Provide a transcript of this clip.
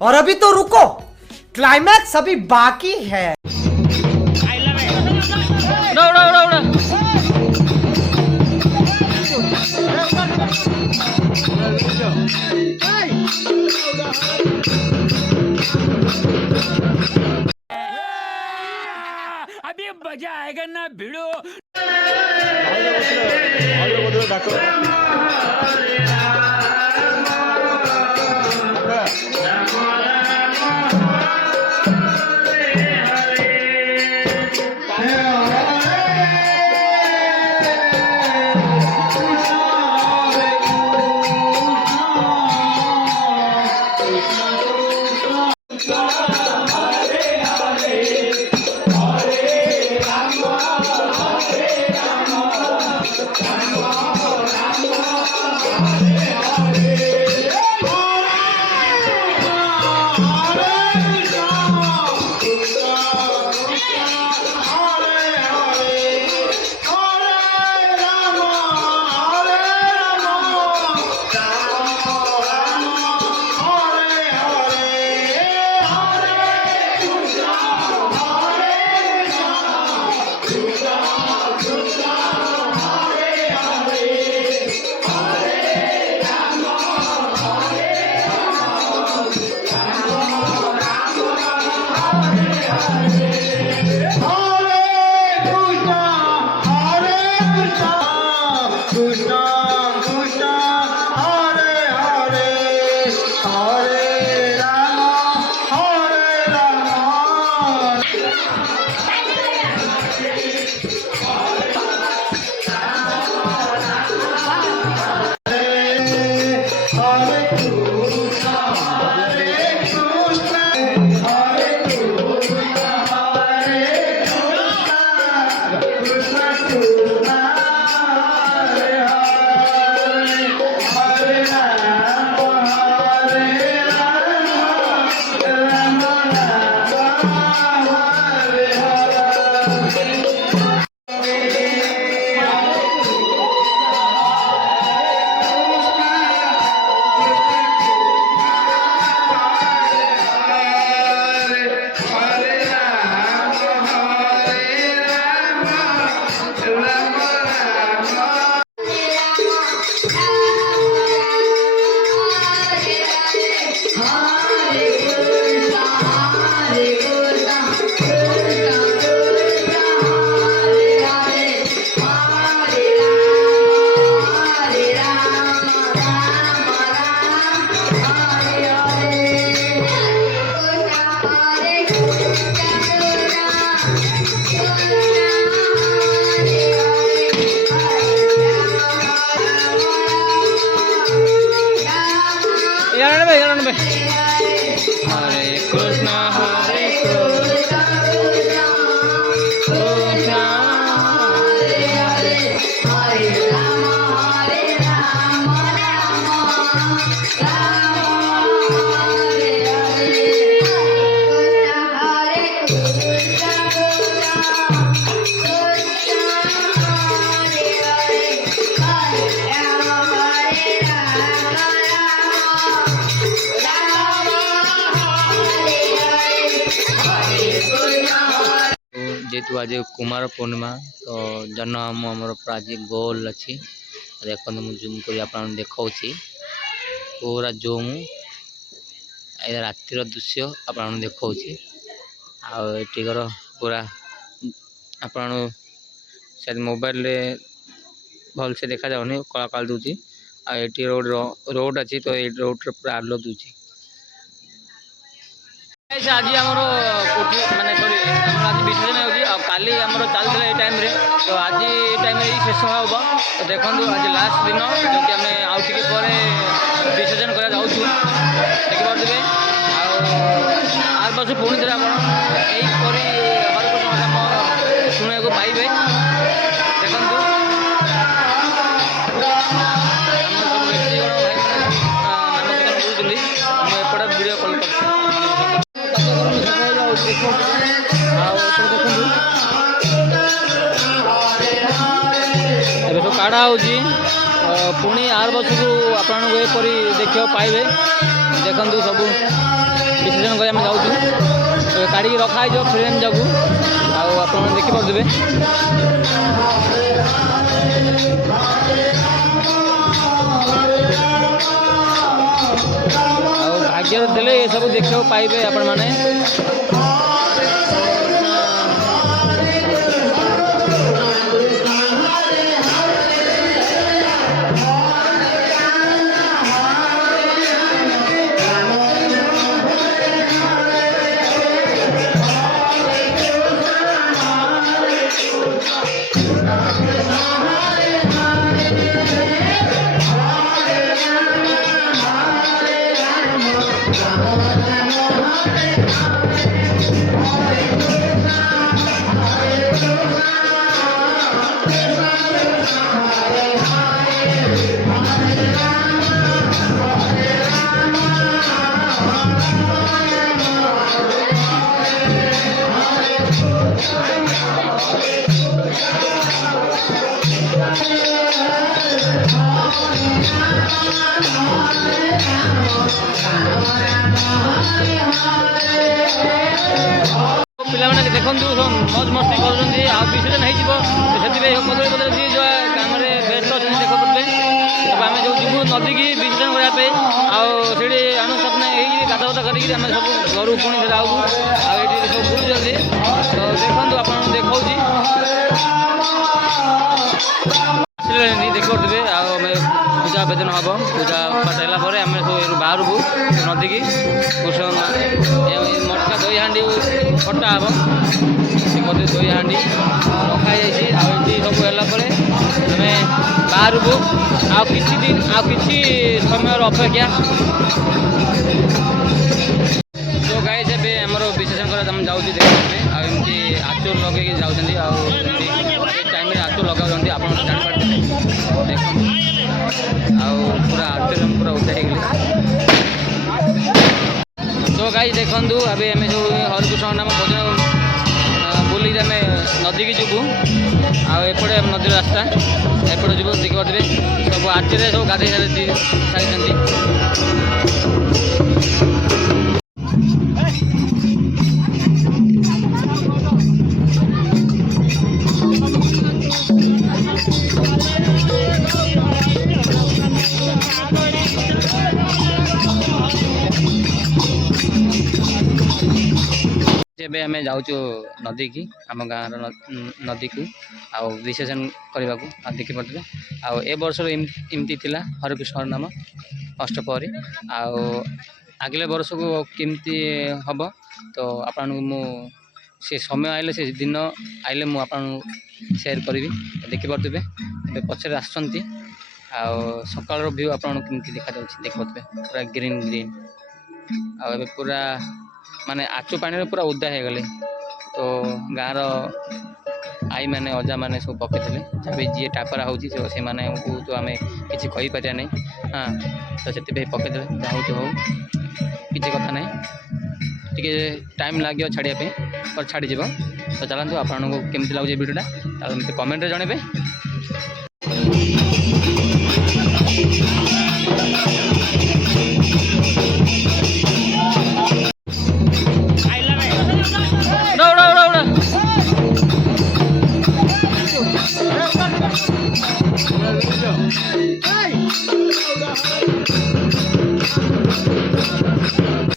और अभी तो रुको, क्लाइमैक्स अभी बाकी है। उड़ा उड़ा उड़ा उड़ा। अभी मजा आएगा ना भिड़ो। हरे कृष्णा हरे कृष्णा कृष्णा हरे हरे हरे राम राम हरे हरे हरे कृष्णा हरे हरे हरे राम जेहेतु आज कुमार पूर्णिमा तो जन्म आमर आज गोल अच्छी देखो मुझे जूम कर देखा पूरा जूम रातिर दृश्य आपन देखा आठिकर पूरा आपन शायद मोबाइल भल से देखा जाऊनी कला कला दूची आठी रोड अच्छी तो ये रोड पूरा आलो दूची आज आमर माने सॉरी आज विसर्जन होली चलता ये टाइम रे तो आज टाइम शेष हम तो देखो आज लास्ट दिन जबकि आम आउ टे विसर्जन करा जाऊँ देखिपे आर बस पुणी थे आप शुणा पाइबे देखो एपटे वीडियो कल कर सब काढ़ा हो पुणी आर बस को आपड़ी देखा पाइबे देखु सब ବିସର୍ଜନ କରି ଆମେ ଯାଉଛୁ। କାଢ଼ିକି ରଖା ହେଇଯିବ ଫ୍ରେମ୍ ଯାକୁ, ଆଉ ଆପଣମାନେ ଦେଖିପାରୁଥିବେ। ଆଉ ଭାଗ୍ୟରେ ଥିଲେ ଏସବୁ ଦେଖିବାକୁ ପାଇବେ ଆପଣମାନେ। ପିଲାମାନେ ଦେଖନ୍ତୁ ସବୁ ମଜ ମସ୍ତି କରୁଛନ୍ତି, ଆଉ ବିସର୍ଜନ ହେଇଯିବ। ସେଥିପାଇଁ କଦଳୀ ପତ୍ର ଯିଏ ଯେଉଁ କାମରେ ବ୍ୟସ୍ତ ଅଛନ୍ତି ଦେଖୁଥିଲେ। ସବୁ ଆମେ ଯେଉଁ ଯିବୁ ନଦୀକି ବିସର୍ଜନ କରିବା ପାଇଁ, ଆଉ ସେଠି ଅନୁସ୍ଥାପନ ହେଇକି ଗାଧୁଆପାଧା କରିକି ଆମେ ସବୁ ଘରୁ ପୁଣି ଯାଉଛୁ। ଆଉ ଏଠି ସବୁ ବୁଲୁଛନ୍ତି, ତ ଦେଖନ୍ତୁ ଆପଣଙ୍କୁ ଦେଖାଉଛି। ଆସିଲେଣି ଦେଖିପାରୁଥିବେ। ଆଉ ଆମେ ପୂଜା ବେଦନ ହେବ, ପୂଜା ପାଠ ହେଲା ପରେ ଆମେ ସବୁ ବାହାରକୁ ନଦୀକି ମଟକା ଦହି ହାଣ୍ଡି ଫଟା ହେବ। ସେ ମଧ୍ୟ ଦହି ହାଣ୍ଡି ରଖାଯାଇଛି। ଆଉ ଏଠି ସବୁ ହେଲା ପରେ ଆମେ ବାହାରକୁ ଆଉ କିଛି ସମୟର ଅପେକ୍ଷା। ଯେଉଁ ଗାଈ ଏବେ ଆମର ବିଶେଷ କରି ଆମେ ଯାଉଛି ଦେଖିପାରୁଥିବେ। ଆଉ ଏମିତି ଆଚୁର ଲଗେଇକି ଯାଉଛନ୍ତି, ଆଉ ଏମିତି ଏ ଟାଇମ୍ରେ ଆଚୁର ଲଗାଉଛନ୍ତି, ଆପଣ ଜାଣିପାରୁଥିବେ। ଦେଖନ୍ତୁ, ଆଉ ପୁରା ଆଚୁର ପୁରା ଉଠା ହେଇଗଲି। ତ ଗାଈ ଦେଖନ୍ତୁ, ଏବେ ଆମେ ସବୁ ହରିକୃଷ୍ଣ ନାମ ଭଜନ ବୁଲିକି ଆମେ ନଦୀକି ଯିବୁ। ଆଉ ଏପଟେ ନଦୀର ରାସ୍ତା, ଏପଟେ ଯିବୁ ଦେଖିପାରୁଥିବେ। ସବୁ ଆର୍ଚିରେ ସବୁ ଗାଧେଇ ସାରିଛନ୍ତି। ଏବେ ଆମେ ଯାଉଛୁ ନଦୀକି, ଆମ ଗାଁର ନଦୀକୁ, ଆଉ ବିସର୍ଜନ କରିବାକୁ। ଆଉ ଦେଖିପାରୁଥିବେ, ଆଉ ଏ ବର୍ଷର ଏମିତି ଥିଲା ହରେକୃଷ୍ଣର ନାମ ଅଷ୍ଟପ୍ରହରୀ। ଆଉ ଆଗଲେ ବର୍ଷକୁ କେମିତି ହେବ, ତ ଆପଣଙ୍କୁ ମୁଁ ସେ ସମୟ ଆଇଲେ, ସେ ଦିନ ଆଇଲେ ମୁଁ ଆପଣଙ୍କୁ ସେୟାର କରିବି। ଦେଖିପାରୁଥିବେ ଏବେ ପଛରେ ଆସୁଛନ୍ତି, ଆଉ ସକାଳର ଭ୍ୟୁ ଆପଣଙ୍କୁ କେମିତି ଦେଖାଯାଉଛି ଦେଖିପାରୁଥିବେ। ପୁରା ଗ୍ରୀନ୍ ଗ୍ରୀନ୍, ଆଉ ଏବେ ପୁରା ମାନେ ଆଚୁ ପାଣିରେ ପୁରା ଓଦା ହେଇଗଲେ। ତ ଗାଁର ଆଈମାନେ ଅଜାମାନେ ସବୁ ପକେଇଥିଲେ। ଯାହା ଯିଏ ଟାପରା ହେଉଛି ସେମାନଙ୍କୁ ତ ଆମେ କିଛି କହିପାରିବା ନାହିଁ। ତ ସେଥିପାଇଁ ପକେଇଦେଲେ। ଯାହା ହେଉଛି ହଉ, କିଛି କଥା ନାହିଁ। ଟିକେ ଟାଇମ୍ ଲାଗିବ ଛାଡ଼ିବା ପାଇଁ, ତ ଛାଡ଼ିଯିବ। ତ ଚାଲନ୍ତୁ, ଆପଣଙ୍କୁ କେମିତି ଲାଗୁଛି ଏ ଭିଡ଼ିଓଟା ତାହେଲେ ମୋତେ କମେଣ୍ଟରେ ଜଣାଇବେ। Hey!